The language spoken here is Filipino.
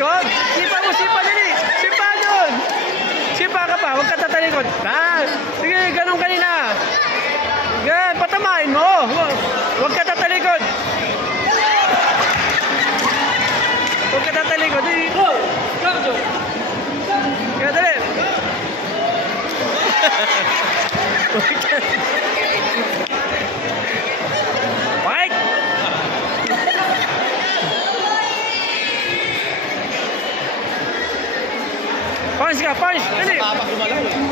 tatalikod. Sipa mo, sipa dali. Sipa yun. Sipa ka pa, huwag ka tatalikod. Sige, ganun kanina. Yan, patamain mo. Huwag ka tatalikod. Huwag ka tatalikod. Go! Go, Joe! Kaya dali. Fight! Punch ka, punch! Dali! Tapak gumalaw eh.